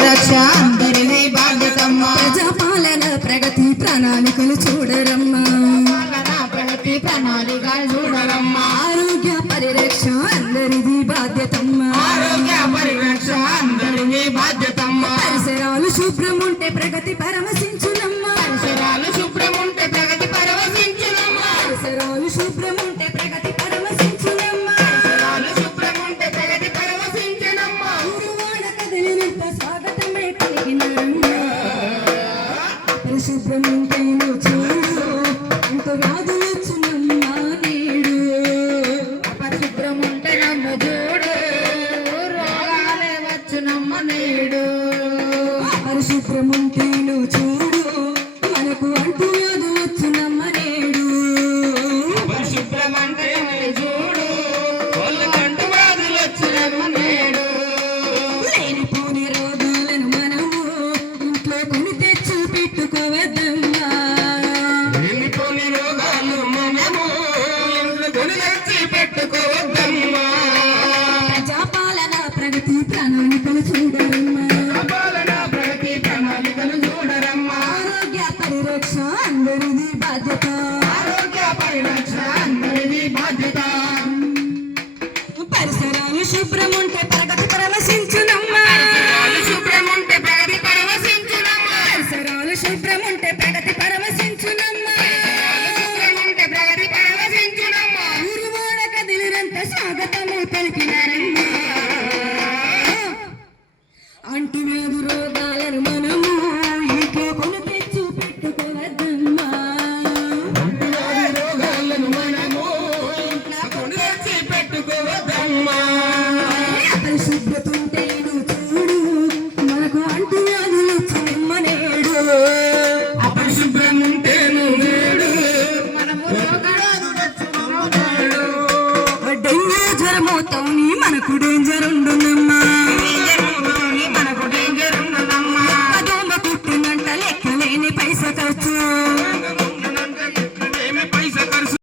రక్ష అందరిది బాధ్యతమ్మ ప్రజాపాలన ప్రగతి ప్రణాళికలు చూడరమ్మా ప్రగతి ప్రణాళికలు చూడరమ్మా ఆరోగ్య పరిరక్ష అందరిది బాధ్యతమ్మా ఆరోగ్య పరిరక్ష అందరిది బాధ్యతమ్మ పరిసరాలు శుభ్రం ఉంటే ప్రగతి పరమశించునమ్మా పరిసరాలు శుభ్రం ఉంటే ప్రగతి పరవశించునమ్మా పరిసరాలు శుభ్రం ఉంటే ప్రగతి పరమశించునమ్మా పరిసరాలు శుభ్రం ఉంటే ప్రగతి పరవశించునమ్మా ఊరువాడ కదిలినంత స్వాగతమే పలికినారమ్మా పరిశుభ్రం ఉంటే నువ్వు చూడు ఇంత వ్యాధులు వచ్చునమ్మా నేడు పరిశుభ్రం ఉంటే నమ్మ చూడు రోగాలే వచ్చునమ్మ నేడు పరిశుభ్రం ఉంటే నువ్వు చూడు మనకు అంటూ వ్యాధులు వచ్చునమ్మ నేడు పరిశుభ్రం అంటే చూడు వాళ్ళకంటూ వ్యాధులు వచ్చునమ్మ నేడు లేనిపోని రోగాలను మనము ఇంట్లో కొని తెచ్చి పెట్టుకోవద్దమ్మా కొన్ని రోగాలు మనము ఇంట్లో కొని తెచ్చి పెట్టుకోవద్దమ్మా ప్రజాపాలన ప్రగతి ప్రణాళికలు చూడరమ్మా పాలన ప్రగతి ప్రణాళికలు చూడరమ్మా ఆరోగ్య పరిరక్ష అందరిది బాధ్యత ఆరోగ్య పరిరక్ష అందరిది బాధ్యత పరిసరాలు శుభ్రం ఉంటే ప్రగతి పరమశించునమ్మా పరిసరాలు శుభ్రం ఉంటే ప్రగతి పరవశించునమ్మా పరిసరాలు శుభ్రం ఉంటే ప్రగతి పరమశించునమ్మా శుభ్రం ఉంటే ప్రగతి పరవశించునమ్మా ఊరువాడ కదిలినంత స్వాగతము పలికినారమ్మా అంటువ్యాధి రోగాలను మనము ఇంట్లో కొని తెచ్చి పెట్టుకోవద్దమ్మా రోగాలను మనము ఇంట్లో కొని తెచ్చి పెట్టుకోవద్దమ్మా పరిశుభ్రత ఉంటే నువ్వు చూడు మనకు అంటువ్యాధులు వచ్చినమ్మ నేడు అపరిశుభ్రం ఉంటే నేడు మనము రోగాలు వచ్చునమ్మా డెంగ్యూ జ్వరమవుతావుని మనకు డేంజర్ ఉండునమ్మా మనకు